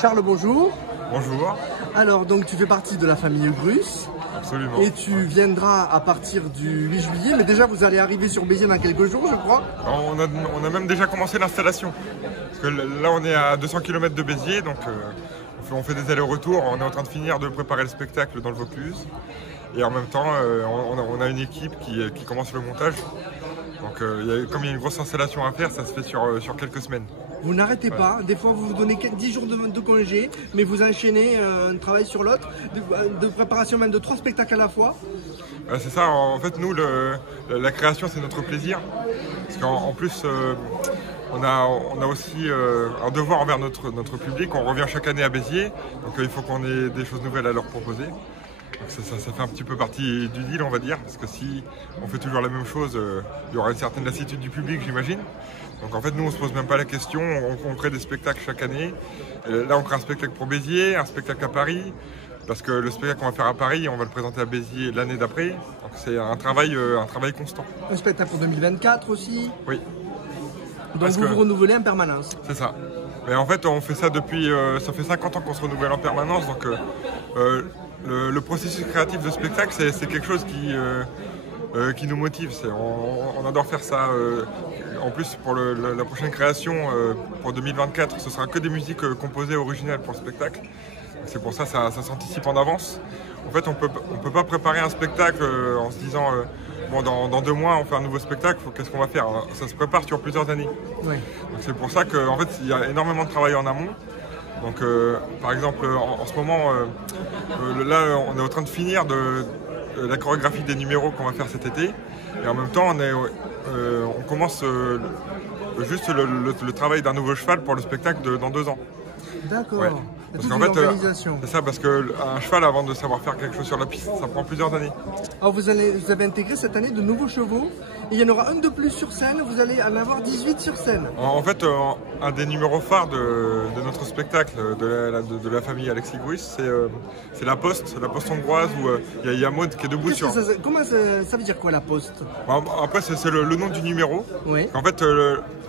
Charles, bonjour. Bonjour. Alors, donc tu fais partie de la famille Grus. Absolument. Et tu viendras à partir du 8 juillet, mais déjà vous allez arriver sur Béziers dans quelques jours, je crois. On a même déjà commencé l'installation. Parce que là, on est à 200 km de Béziers, donc on fait des allers-retours. On est en train de finir de préparer le spectacle dans le Vaucluse. Et en même temps, on a une équipe qui commence le montage. Donc comme il y a une grosse installation à faire, ça se fait sur quelques semaines. Vous n'arrêtez pas, des fois vous vous donnez 10 jours de congé, mais vous enchaînez un travail sur l'autre, de préparation même de 3 spectacles à la fois. C'est ça, en fait nous, la création c'est notre plaisir. Parce qu'en plus, on a aussi un devoir envers notre public. On revient chaque année à Béziers, donc il faut qu'on ait des choses nouvelles à leur proposer. Donc ça fait un petit peu partie du deal, on va dire, parce que si on fait toujours la même chose, il y aura une certaine lassitude du public, j'imagine. Donc en fait, nous, on se pose même pas la question, on crée des spectacles chaque année. Et là, on crée un spectacle pour Béziers, un spectacle à Paris, parce que le spectacle qu'on va faire à Paris, on va le présenter à Béziers l'année d'après. Donc c'est un travail constant. Un spectacle pour 2024 aussi. Oui. Donc vous renouvelez en permanence. C'est ça. Mais en fait, on fait ça depuis, ça fait 50 ans qu'on se renouvelle en permanence, donc le processus créatif de spectacle, c'est quelque chose qui nous motive. On adore faire ça. En plus, pour la prochaine création, pour 2024, ce sera que des musiques composées originales pour le spectacle. C'est pour ça ça s'anticipe en avance. En fait, on peut pas préparer un spectacle en se disant bon, dans 2 mois, on fait un nouveau spectacle, qu'est-ce qu'on va faire? Ça se prépare sur plusieurs années. Ouais. Donc c'est pour ça qu'en fait, il y a énormément de travail en amont. Donc, par exemple, en ce moment, là, on est en train de finir la chorégraphie des numéros qu'on va faire cet été. Et en même temps, on commence juste le travail d'un nouveau cheval pour le spectacle dans 2 ans. D'accord. Ouais. Parce qu'en fait, c'est ça, parce qu'un cheval, avant de savoir faire quelque chose sur la piste, ça prend plusieurs années. Alors vous avez intégré cette année de nouveaux chevaux, et il y en aura un de plus sur scène, vous allez en avoir 18 sur scène. En fait, un des numéros phares de notre spectacle, de la famille Alexis Gruis, c'est la poste hongroise, où il y a Maud qui est debout sur... Comment ça veut dire quoi, la poste? Après, c'est le nom du numéro. Oui. En fait,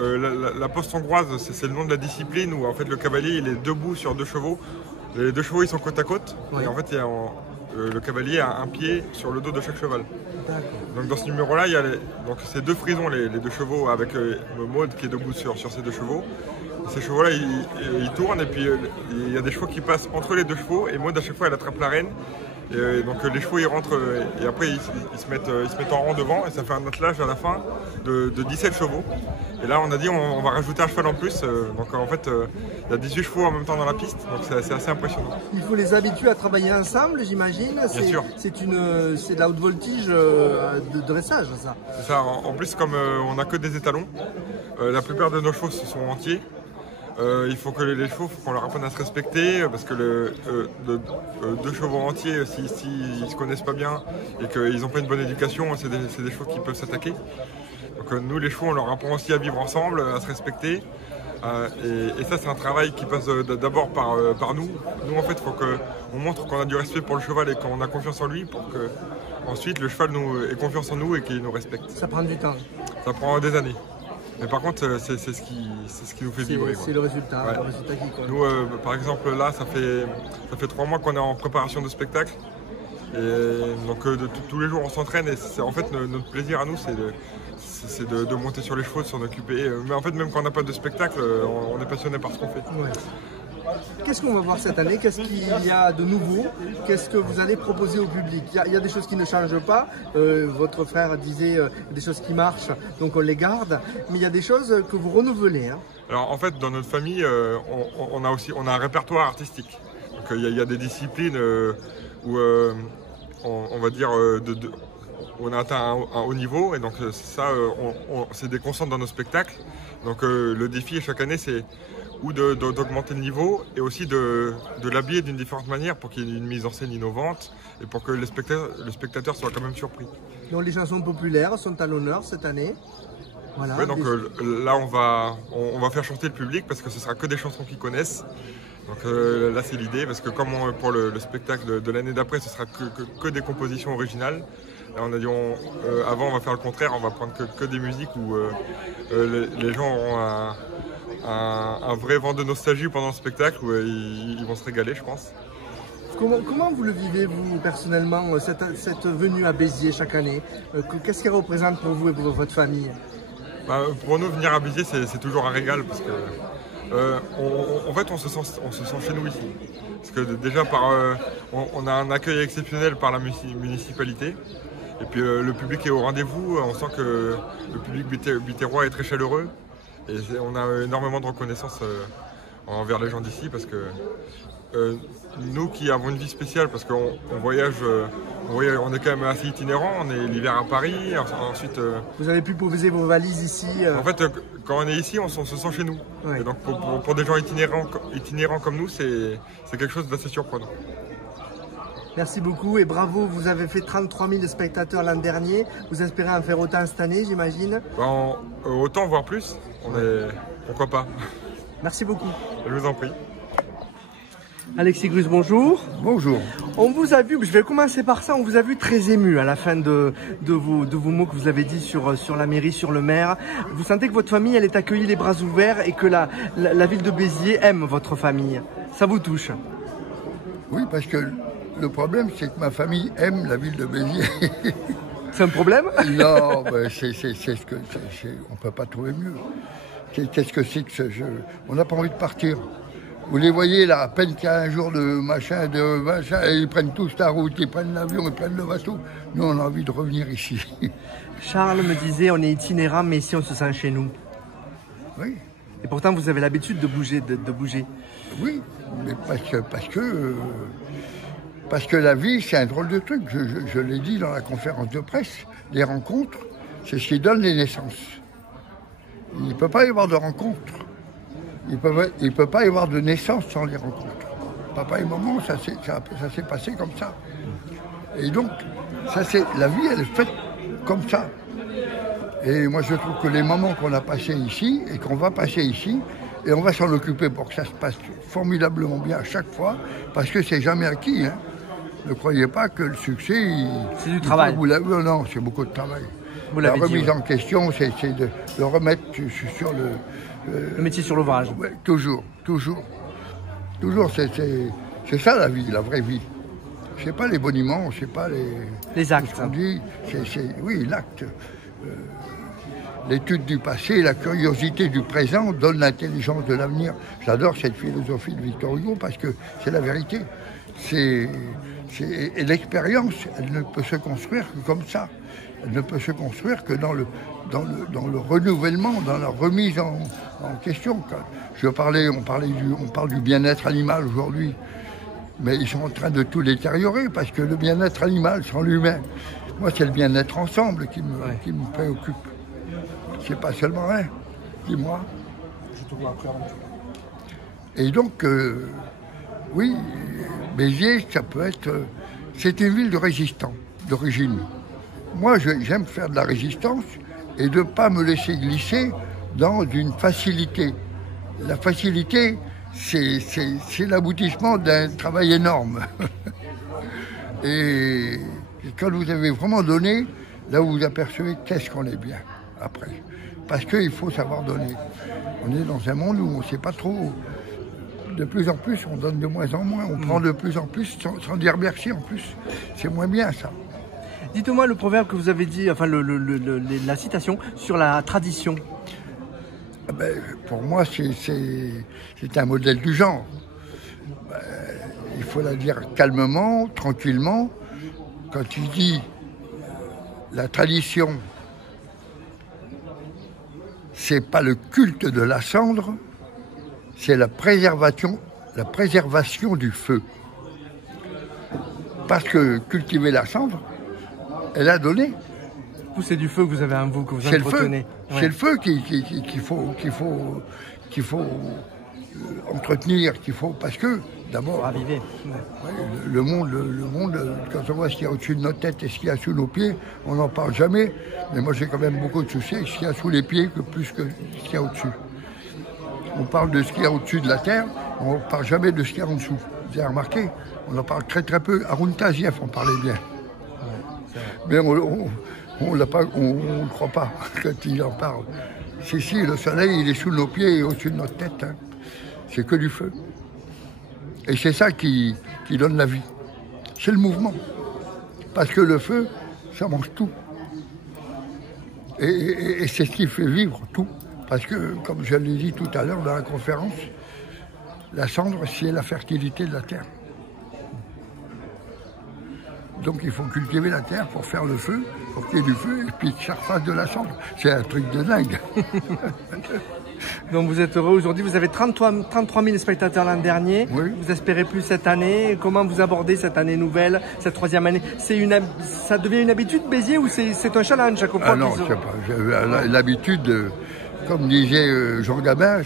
la poste hongroise, c'est le nom de la discipline où en fait, le cavalier il est debout sur 2 chevaux. Les 2 chevaux ils sont côte à côte. Oui. Et en fait, le cavalier a un pied sur le dos de chaque cheval. Donc dans ce numéro-là, il y a ces 2 frisons, les 2 chevaux avec Maud qui est debout sur ces 2 chevaux. Ces chevaux-là, ils tournent et puis il y a des chevaux qui passent entre les 2 chevaux et Maud à chaque fois elle attrape l'arène. Et donc les chevaux ils rentrent et après ils se mettent en rang devant et ça fait un attelage à la fin de 17 chevaux. Et là on a dit on va rajouter un cheval en plus, donc en fait il y a 18 chevaux en même temps dans la piste, donc c'est assez impressionnant. Il faut les habituer à travailler ensemble, j'imagine. Bien sûr. C'est de la haute voltige de dressage, ça. C'est ça, en plus comme on n'a que des étalons, la plupart de nos chevaux sont entiers. Il faut que les chevaux, qu'on leur apprenne à se respecter, parce que 2 chevaux entiers, s'ils ne se connaissent pas bien et qu'ils n'ont pas une bonne éducation, c'est des chevaux qui peuvent s'attaquer. Donc nous, les chevaux, on leur apprend aussi à vivre ensemble, à se respecter. Et ça, c'est un travail qui passe d'abord par nous. Nous, en fait, il faut qu'on montre qu'on a du respect pour le cheval et qu'on a confiance en lui pour que ensuite le cheval ait confiance en nous et qu'il nous respecte. Ça prend du temps. Ça prend des années. Mais par contre, c'est ce qui nous fait vibrer. C'est le résultat, ouais. Le résultat qui compte. Nous, par exemple, là, ça fait 3 mois qu'on est en préparation de spectacle. Et donc, tous les jours, on s'entraîne. Et en fait, notre plaisir à nous, c'est de monter sur les chevaux, de s'en occuper. Mais en fait, même quand on n'a pas de spectacle, on est passionné par ce qu'on fait. Ouais. Qu'est-ce qu'on va voir cette année? Qu'est-ce qu'il y a de nouveau? Qu'est-ce que vous allez proposer au public? Il y a des choses qui ne changent pas. Votre frère disait des choses qui marchent, donc on les garde. Mais il y a des choses que vous renouvelez. Hein. Alors en fait, dans notre famille, on a un répertoire artistique. Donc il y a des disciplines où on va dire on a atteint un haut niveau. Et donc ça, c'est des constantes dans nos spectacles. Donc le défi chaque année, c'est d'augmenter le niveau et aussi de l'habiller d'une différente manière pour qu'il y ait une mise en scène innovante et pour que le spectateur soit quand même surpris. Donc les chansons populaires sont à l'honneur cette année. Voilà, ouais, donc là on va faire chanter le public parce que ce sera que des chansons qu'ils connaissent. Donc là c'est l'idée parce que comme pour le spectacle de l'année d'après ce sera que des compositions originales. Là, on a dit avant on va faire le contraire, on va prendre que des musiques où les gens auront un vrai vent de nostalgie pendant le spectacle où ils vont se régaler, je pense. Comment vous le vivez, vous, personnellement, cette venue à Béziers chaque année? Qu'est-ce qu'elle représente pour vous et pour votre famille? Pour nous, venir à Béziers, c'est toujours un régal parce que en fait, on se sent chez nous ici. Parce que déjà, on a un accueil exceptionnel par la municipalité. Et puis le public est au rendez-vous. On sent que le public bitérois est très chaleureux. Et on a énormément de reconnaissance envers les gens d'ici parce que nous qui avons une vie spéciale, parce qu'on voyage, on est quand même assez itinérant, on est l'hiver à Paris, ensuite... Vous avez pu poser vos valises ici En fait, quand on est ici, on se sent chez nous. Ouais. Et donc pour des gens itinérants comme nous, c'est quelque chose d'assez surprenant. Merci beaucoup et bravo, vous avez fait 33 000 spectateurs l'an dernier. Vous espérez en faire autant cette année, j'imagine? Autant, voire plus. Pourquoi pas? Merci beaucoup. Je vous en prie. Alexis Grus, bonjour. Bonjour. On vous a vu, je vais commencer par ça, on vous a vu très ému à la fin de vos mots que vous avez dit sur la mairie, sur le maire. Vous sentez que votre famille, elle est accueillie les bras ouverts et que la ville de Béziers aime votre famille. Ça vous touche? Oui, parce que le problème, c'est que ma famille aime la ville de Béziers. C'est un problème? Non, ben on ne peut pas trouver mieux. Qu'est-ce que c'est que ce jeu? On n'a pas envie de partir. Vous les voyez là, à peine qu'il y a un jour de machin, et ils prennent tous la route, ils prennent l'avion, ils prennent le bateau. Nous, on a envie de revenir ici. Charles me disait, on est itinérant, mais ici, on se sent chez nous. Oui. Et pourtant, vous avez l'habitude de bouger, Oui, mais parce que la vie, c'est un drôle de truc. Je l'ai dit dans la conférence de presse, les rencontres, c'est ce qui donne les naissances. Il ne peut pas y avoir de rencontres. Il ne peut pas y avoir de naissance sans les rencontres. Papa et maman, ça s'est passé comme ça. Et donc, la vie, elle est faite comme ça. Et moi, je trouve que les moments qu'on a passés ici, et qu'on va passer ici, et on va s'en occuper pour que ça se passe formidablement bien à chaque fois, parce que c'est jamais acquis. Hein. Ne croyez pas que le succès... C'est du travail. Non, c'est beaucoup de travail. La remise en question, c'est de remettre sur le métier sur l'ouvrage. Ouais, toujours. C'est ça la vie, la vraie vie. C'est pas les boniments, c'est pas les actes. On dit, oui, l'acte. L'étude du passé, la curiosité du présent donne l'intelligence de l'avenir. J'adore cette philosophie de Victor Hugo parce que c'est la vérité. Et l'expérience, elle ne peut se construire que comme ça. Elle ne peut se construire que dans le renouvellement, dans la remise en question. On parle du bien-être animal aujourd'hui, mais ils sont en train de tout détériorer parce que le bien-être animal sans l'humain, moi c'est le bien-être ensemble qui me préoccupe. C'est pas seulement un, dis-moi. Je te vois après. Et donc, oui, Béziers, ça peut être... c'est une ville de résistants, d'origine. Moi, j'aime faire de la résistance et de ne pas me laisser glisser dans une facilité. La facilité, c'est l'aboutissement d'un travail énorme. Et quand vous avez vraiment donné, là vous vous apercevez qu'est-ce qu'on est bien après. Parce qu'il faut savoir donner. On est dans un monde où on ne sait pas trop. De plus en plus, on donne de moins en moins. On prend de plus en plus sans dire merci en plus. C'est moins bien ça. Dites-moi le proverbe que vous avez dit, enfin la citation sur la tradition. Pour moi, c'est un modèle du genre. Il faut la dire calmement, tranquillement. Quand il dit la tradition, c'est pas le culte de la cendre, c'est la préservation du feu. Parce que cultiver la cendre, elle a donné. Vous, c'est du feu que vous avez en vous, que vous entretenez. C'est le feu qu'il faut entretenir, parce que d'abord, raviver. Le monde, quand on voit ce qu'il y a au-dessus de nos têtes et ce qu'il y a sous nos pieds, on n'en parle jamais. Mais moi, j'ai quand même beaucoup de soucis avec ce qu'il y a sous les pieds que plus que ce qu'il y a au-dessus. On parle de ce qu'il y a au-dessus de la terre, on ne parle jamais de ce qu'il y a en dessous. Vous avez remarqué, on en parle très très peu. Haroun Tazieff en parlait bien. Mais on ne croit pas quand il en parle. Si, le soleil, il est sous nos pieds et au-dessus de notre tête. Hein. C'est que du feu. Et c'est ça qui donne la vie. C'est le mouvement. Parce que le feu, ça mange tout. Et c'est ce qui fait vivre tout. Parce que, comme je l'ai dit tout à l'heure dans la conférence, la cendre, c'est la fertilité de la terre. Donc il faut cultiver la terre pour faire le feu, pour qu'il y ait du feu, et puis que ça refasse de la cendre. C'est un truc de dingue. Donc vous êtes heureux aujourd'hui, vous avez 33 000 spectateurs l'an dernier, oui. Vous espérez plus cette année. Comment vous abordez cette année nouvelle, cette troisième année? Ça devient une habitude, Béziers, ou c'est un challenge chaque fois? Ah non, je sais pas. L'habitude, comme disait Jean Gabin,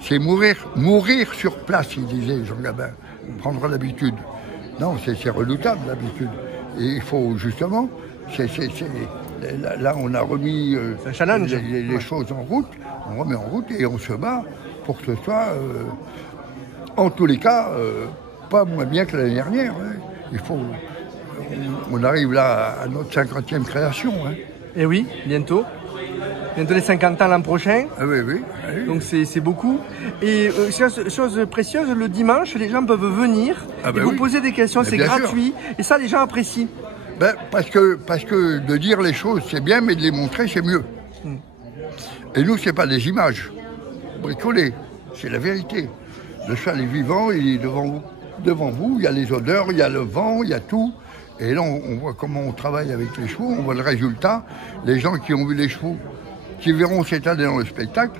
c'est mourir sur place, il disait Jean Gabin, prendre l'habitude. Non, c'est redoutable l'habitude. Et il faut justement, là on a remis les choses en route, on remet en route et on se bat pour que ce soit, en tous les cas, pas moins bien que l'année dernière. Hein. On arrive là à notre 50e création. Hein. Et oui, bientôt. Bientôt les 50 ans l'an prochain. Ah oui, oui. Donc c'est beaucoup. Et chose précieuse, le dimanche, les gens peuvent venir et vous poser des questions, c'est gratuit. Sûr. Et ça, les gens apprécient. Parce que de dire les choses, c'est bien, mais de les montrer, c'est mieux. Et nous, c'est pas des images bricolées, c'est la vérité. Le cheval est vivant, il est devant vous, il y a les odeurs, il y a le vent, il y a tout. Et là, on voit comment on travaille avec les chevaux, on voit le résultat. Les gens qui ont vu les chevaux, qui verront cette année dans le spectacle,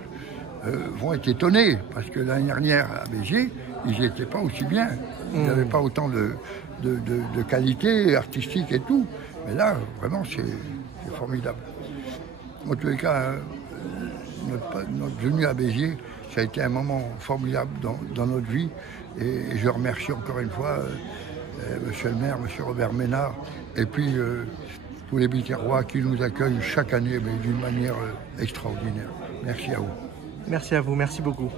vont être étonnés. Parce que l'année dernière, à Béziers, ils n'étaient pas aussi bien. Ils n'avaient pas autant de qualité artistique et tout. Mais là, vraiment, c'est formidable. En tous les cas, notre venue à Béziers, ça a été un moment formidable dans notre vie. Et je remercie encore une fois monsieur le maire, monsieur Robert Ménard, et puis tous les Biterrois qui nous accueillent chaque année, mais d'une manière extraordinaire. Merci à vous. Merci à vous, merci beaucoup.